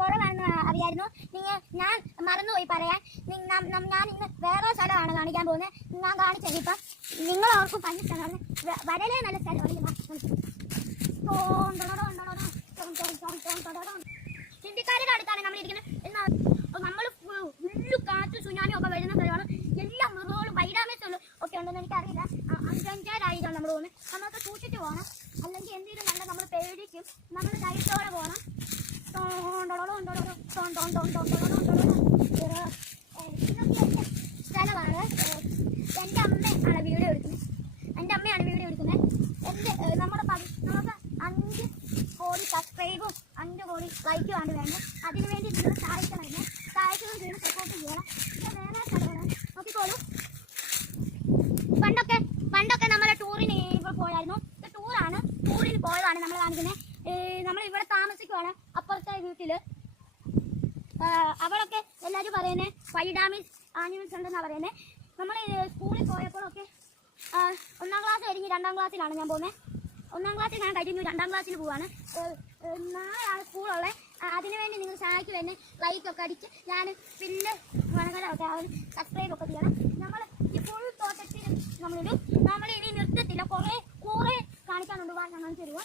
കുറവാണെന്ന് അറിയായിരുന്നു. ഞാൻ മറന്നുപോയി പറയാൻ. ഞാൻ ഇന്ന് വേറെ സ്ഥലമാണ് കാണിക്കാൻ പോകുന്നത്. ഞാൻ കാണിച്ചത് ഇപ്പം നിങ്ങളോർക്കും പല സ്ഥലമാണ്. വളരെ നല്ല സ്ഥലമാണ്. ചിന്തിക്കാരുടെ അടുത്താണ് നമ്മൾ ഇരിക്കുന്നത്. നമ്മൾ ഫുള്ള് കാറ്റ് സുനാമി ഒക്കെ വരുന്ന സ്ഥലമാണ്. എല്ലാ മൃഗങ്ങളും വൈഡാമേസുകളും ഒക്കെ ഉണ്ടെന്ന് എനിക്കറിയില്ല. അഞ്ചായിരം നമ്മൾ പോകുന്നത്. നമ്മളൊക്കെ സൂക്ഷിച്ച് പോകണം, അല്ലെങ്കിൽ എന്തെങ്കിലും നല്ല നമ്മൾ പേടിക്കും. നമ്മൾ ധൈര്യത്തോടെ പോകണം. സ്ഥലമാണ്. എൻ്റെ അമ്മയാണ് വീഡിയോ എടുക്കുന്നത്. നമുക്ക് 5 കോടി സബ്സ്ക്രൈബും 5 കോടി ലൈക്കുമാണ് വേണ്ടത്. അതിനുവേണ്ടി നിങ്ങൾ സഹായിക്കണം. സഹായിക്കുകയും ചെയ്യണം, സപ്പോർട്ട് ചെയ്യണം. വേറെ സ്ഥലമാണ് നോക്കിക്കോളൂ. പണ്ടൊക്കെ നമ്മൾ ടൂറിന് പോയായിരുന്നു. ടൂറിൽ പോയതാണ് നമ്മൾ കാണിക്കുന്നത്. നമ്മൾ ഇവിടെ താമസിക്കുവാണ് അപ്പുറത്തെ വീട്ടില്. അവിടൊക്കെ എല്ലാവരും പറയുന്നത് വൈഡാമിസ് ആനിമൽസ് ഉണ്ടെന്നാണ് പറയുന്നത്. നമ്മൾ സ്കൂളിൽ പോയപ്പോഴൊക്കെ 1ാം ക്ലാസ് കഴിഞ്ഞ് 2ാം ക്ലാസ്സിലാണ് ഞാൻ പോകുന്നത്. 1ാം ക്ലാസ്സിൽ ഞാൻ കഴിഞ്ഞു, 2ാം ക്ലാസ്സിൽ പോവാണ്. നാളെയാണ് സ്കൂളുള്ളത്. അതിനുവേണ്ടി നിങ്ങൾ സഹായിക്കും. എന്നെ ലൈക്കൊക്കെ അടിച്ച് ഞാൻ പിന്നെ വനകരൊക്കെ സബ്സ്ക്രൈബൊക്കെ ചെയ്യണം. നമ്മൾ ഈ ഫുൾ തോട്ടത്തിൽ നമ്മളിനി നിർത്തത്തില്ല. കുറേ കാണിക്കാനുണ്ട്. ഞങ്ങൾ തരുക.